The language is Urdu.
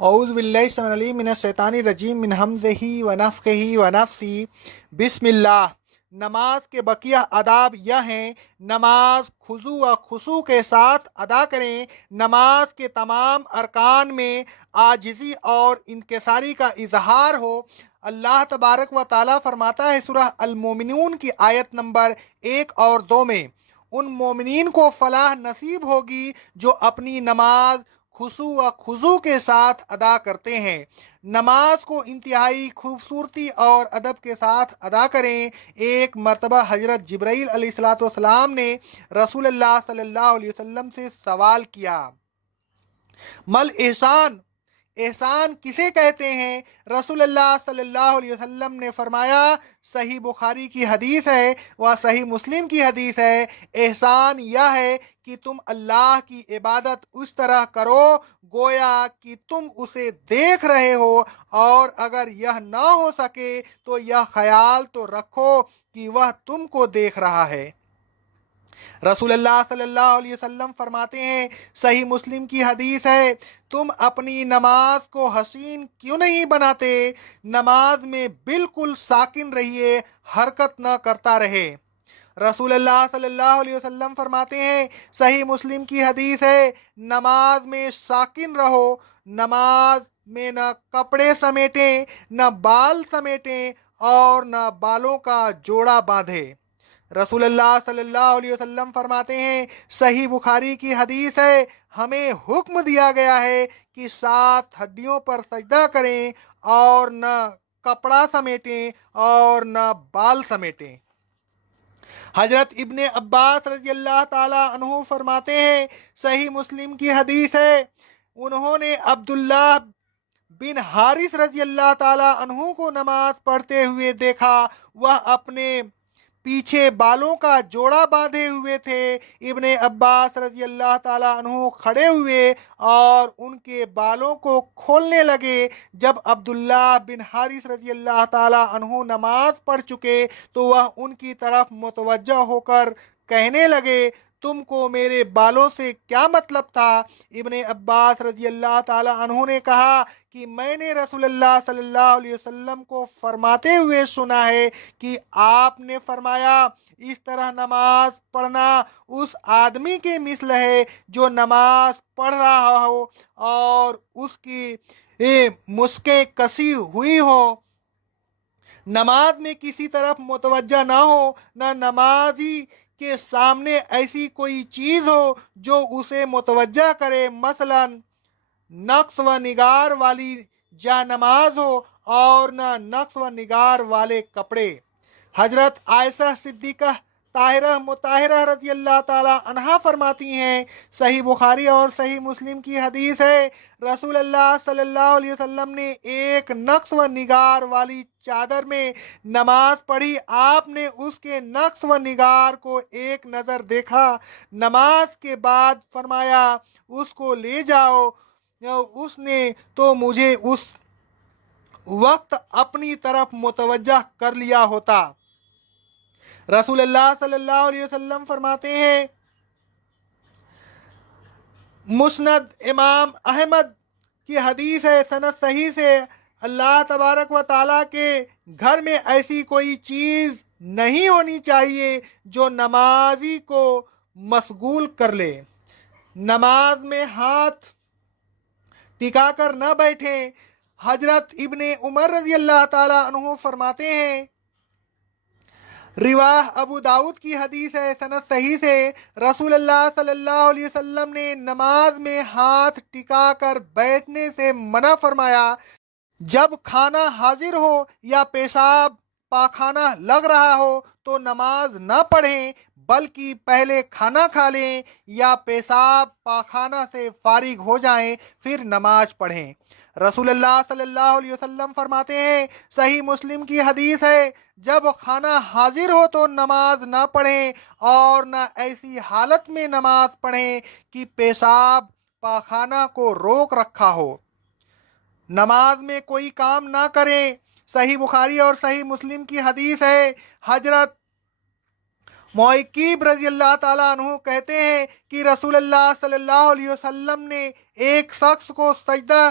اعوذ باللہ السمیع العلیم من الشیطان الرجیم من ہمزہ ونفخہ ونفسی بسم اللہ۔ نماز کے بقیہ آداب یہ ہیں: نماز خضوع و خضوع کے ساتھ ادا کریں۔ نماز کے تمام ارکان میں عاجزی اور انکساری کا اظہار ہو۔ اللہ تبارک و تعالیٰ فرماتا ہے سورہ المومنون کی آیت نمبر 1 اور 2 میں، ان مومنین کو فلاح نصیب ہوگی جو اپنی نماز خضوع و خضوع کے ساتھ ادا کرتے ہیں۔ نماز کو انتہائی خوبصورتی اور ادب کے ساتھ ادا کریں۔ ایک مرتبہ حضرت جبرائیل علیہ السلام نے رسول اللہ صلی اللہ علیہ وسلم سے سوال کیا، مل احسان، احسان کسے کہتے ہیں؟ رسول اللہ صلی اللہ علیہ وسلم نے فرمایا، صحیح بخاری کی حدیث ہے و صحیح مسلم کی حدیث ہے، احسان یہ ہے کہ تم اللہ کی عبادت اس طرح کرو گویا کہ تم اسے دیکھ رہے ہو، اور اگر یہ نہ ہو سکے تو یہ خیال تو رکھو کہ وہ تم کو دیکھ رہا ہے۔ رسول اللہ صلی اللہ علیہ وسلم فرماتے ہیں، صحیح مسلم کی حدیث ہے، تم اپنی نماز کو حسین کیوں نہیں بناتے؟ نماز میں بالکل ساکن رہیے، حرکت نہ کرتا رہے۔ رسول اللہ صلی اللہ علیہ وسلم فرماتے ہیں، صحیح مسلم کی حدیث ہے، نماز میں ساکن رہو، نماز میں نہ کپڑے سمیٹیں، نہ بال سمیٹیں اور نہ بالوں کا جوڑا باندھے۔ رسول اللہ صلی اللہ علیہ وسلم فرماتے ہیں، صحیح بخاری کی حدیث ہے، ہمیں حکم دیا گیا ہے کہ 7 ہڈیوں پر سجدہ کریں اور نہ کپڑا سمیٹیں اور نہ بال سمیٹیں۔ حضرت ابن عباس رضی اللہ تعالیٰ عنہ فرماتے ہیں، صحیح مسلم کی حدیث ہے، انہوں نے عبداللہ بن حارث رضی اللہ تعالیٰ عنہ کو نماز پڑھتے ہوئے دیکھا، وہ اپنے پیچھے بالوں کا جوڑا باندھے ہوئے تھے۔ ابن عباس رضی اللہ تعالیٰ عنہ کھڑے ہوئے اور ان کے بالوں کو کھولنے لگے۔ جب عبداللہ بن حارث رضی اللہ تعالیٰ عنہ نماز پڑھ چکے تو وہ ان کی طرف متوجہ ہو کر کہنے لگے، تم کو میرے بالوں سے کیا مطلب تھا؟ ابن عباس رضی اللہ تعالیٰ عنہ نے کہا کہ میں نے رسول اللہ صلی اللہ علیہ وسلم کو فرماتے ہوئے سنا ہے کہ آپ نے فرمایا، اس طرح نماز پڑھنا اس آدمی کے مثل ہے جو نماز پڑھ رہا ہو اور اس کی مسکیں کسی ہوئی ہو، نماز میں کسی طرف متوجہ نہ ہو، نہ نمازی کے سامنے ایسی کوئی چیز ہو جو اسے متوجہ کرے، مثلا نقص و نگار والی جا نماز ہو اور نہ نقص و نگار والے کپڑے۔ حضرت عائشہ صدیقہ طاہرہ مطہرہ رضی اللہ تعالی عنہا فرماتی ہیں، صحیح بخاری اور صحیح مسلم کی حدیث ہے، رسول اللہ صلی اللہ علیہ وسلم نے ایک نقص و نگار والی چادر میں نماز پڑھی، آپ نے اس کے نقص و نگار کو ایک نظر دیکھا، نماز کے بعد فرمایا، اس کو لے جاؤ۔ اس نے تو مجھے اس وقت اپنی طرف متوجہ کر لیا ہوتا۔ رسول اللہ صلی اللہ علیہ وسلم فرماتے ہیں، مسند امام احمد کی حدیث ہے، سند صحیح سے، اللہ تبارک و تعالیٰ کے گھر میں ایسی کوئی چیز نہیں ہونی چاہیے جو نمازی کو مشغول کر لے۔ نماز میں ہاتھ ٹکا کر نہ بیٹھیں۔ حضرت ابن عمر رضی اللہ تعالیٰ عنہ فرماتے ہیں، رواہ ابو داؤد کی حدیث ہے، سند صحیح سے، رسول اللہ صلی اللہ علیہ وسلم نے نماز میں ہاتھ ٹکا کر بیٹھنے سے منع فرمایا۔ جب کھانا حاضر ہو یا پیشاب پاخانہ لگ رہا ہو تو نماز نہ پڑھیں، بلکہ پہلے کھانا کھا لیں یا پیشاب پاخانہ سے فارغ ہو جائیں پھر نماز پڑھیں۔ رسول اللہ صلی اللہ علیہ وسلم فرماتے ہیں، صحیح مسلم کی حدیث ہے، جب کھانا حاضر ہو تو نماز نہ پڑھیں اور نہ ایسی حالت میں نماز پڑھیں کہ پیشاب پاخانہ کو روک رکھا ہو۔ نماز میں کوئی کام نہ کریں۔ صحیح بخاری اور صحیح مسلم کی حدیث ہے، حضرت معقیب رضی اللہ تعالیٰ عنہ کہتے ہیں کہ رسول اللہ صلی اللہ علیہ وسلم نے ایک شخص کو سجدہ